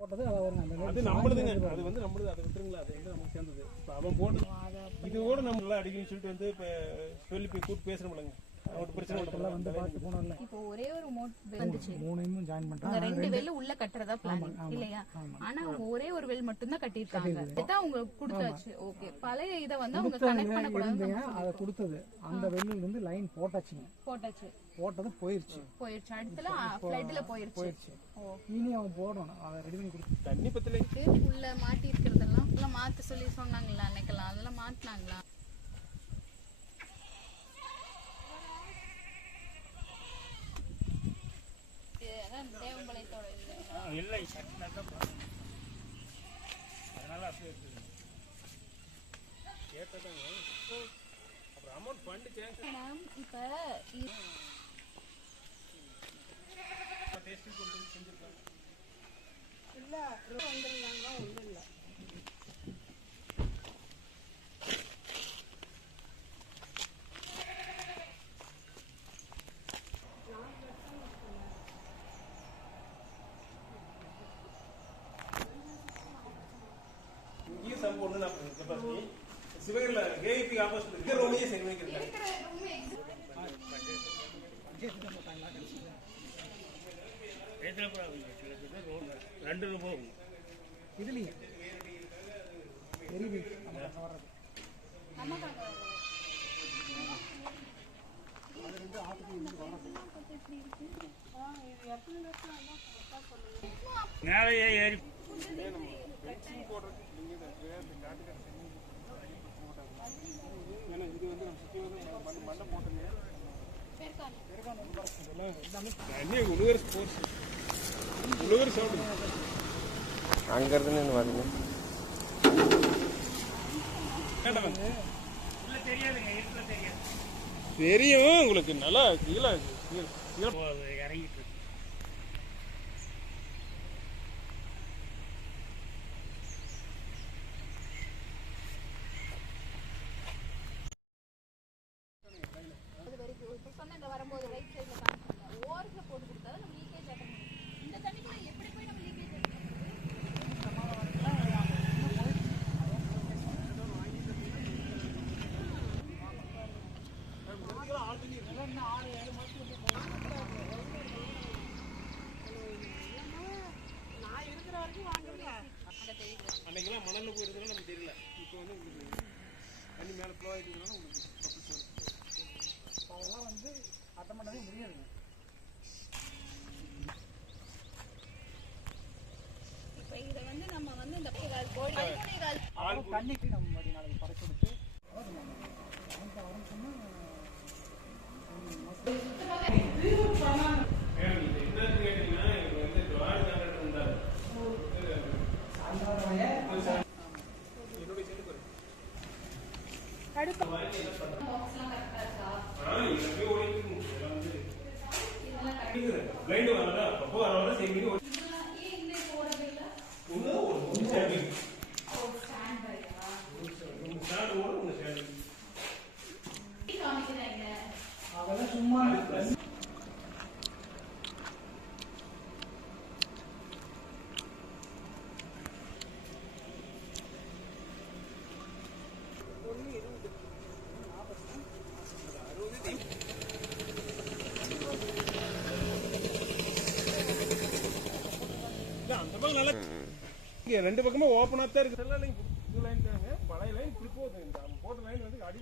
போட்டது அது நம்மளுதுங்க. அது வந்து நம்மளுது. அதை விட்டுருங்களா, அது வந்து நமக்கு சேர்ந்தது. இப்போ அவன் போட்டு இது கூட நம்ம நல்லா அடிக்கணும்னு சொல்லிட்டு வந்து இப்போ சொல்லி போய் கூப்பிட்டு பேசுறோம்லங்க. அவனுக்கு பிரச்சனை வந்து பார்த்து போனோம்ல. இப்போ ஒரே ஒரு மோட் வந்துச்சு. மூணையும் ஜாயின் பண்ணிட்டாங்க. ரெண்டு வெல் உள்ள கட்டறதா பிளான் இல்லையா? ஆனா அவங்க ஒரே ஒரு வெல் மட்டும் தான் கட்டிருக்காங்க. இதான் அவங்க கொடுத்தாச்சு. ஓகே. பழைய இத வந்து அவங்க கனெக்ட் பண்ண கூடாது. அத கொடுத்தது. அந்த வெல்லில இருந்து லைன் போட்டாச்சு. போட்டது போயிருச்சு. அடுத்துல ஃப்ளட்ல போயிருச்சு. இனி அவன் போடணும். அத ரெடி பண்ணி கொடுத்து தண்ணி பத்தல உள்ள மாட்டி இருக்குறதெல்லாம் உள்ள மாத்த சொல்லி சொன்னாங்கல அன்னைக்கெல்லாம். அதெல்லாம் மாத்துனாங்களா? இல்லை அதனால அப்படியே இருக்குது. கேட்டதாங்க அப்புறம் அமௌண்ட் ஃபண்ட் சேஞ்ச் இப்போ டேஸ்ட் கொண்டு வந்து செஞ்சிருக்காங்க. இல்லை வந்துருந்தாங்க ஒன்றும் இல்லை. இங்கேயும் சம்பவம் ஒன்று நான் கெப்பாசிட்டி சிவகரில் கேபி ஆப்போசிட் இருக்கிற ரூமையே சரி பண்ணிக்கிறேன். ₹2 இதுலயே எரிவி நம்ம வர்றது அது ரெண்டு ஆத்துக்கு இது வர்றது மேலேயே ஏறி அங்கிருந்து வரீங்க தெரியும் உங்களுக்கு. நல்லா கீழே இறங்கிட்டு வரும்போது ரைட் சைடுல காமிச்சாங்க. ஓரத்துல போட்டு கொடுத்தா நம்ம லீக்கேஜ் அட்டன் பண்ணுவோம். இந்த தண்ணிக்குள்ள எப்படி போய் நம்ம லீக்கேஜ் அட்டன் நான் இருக்கிற வரைக்கும் வாங்குறீங்க. அன்னைக்கெல்லாம் மணல்ல போயிருந்ததுனால நமக்கு தெரியல. இப்போ வந்து உங்களுக்கு தண்ணி மேலே ஃப்ளோ ஆகிட்டதுனால உங்களுக்கு அதெல்லாம் வந்து அட்டன் பண்ணவே முடியாதுங்க. இப்போ இதை வந்து நம்ம வந்து இந்த தண்ணிக்கு நம்ம மறுபடியும் நாளைக்கு பறக்க விட்டு அதெல்லாம் சும்மா ரெண்டு பக்கமும் ஓப்பனா தான் இருக்கு. லைன் பழைய லைன் இப்படி போகுது. இந்த போட்ட லைன் வந்து அடி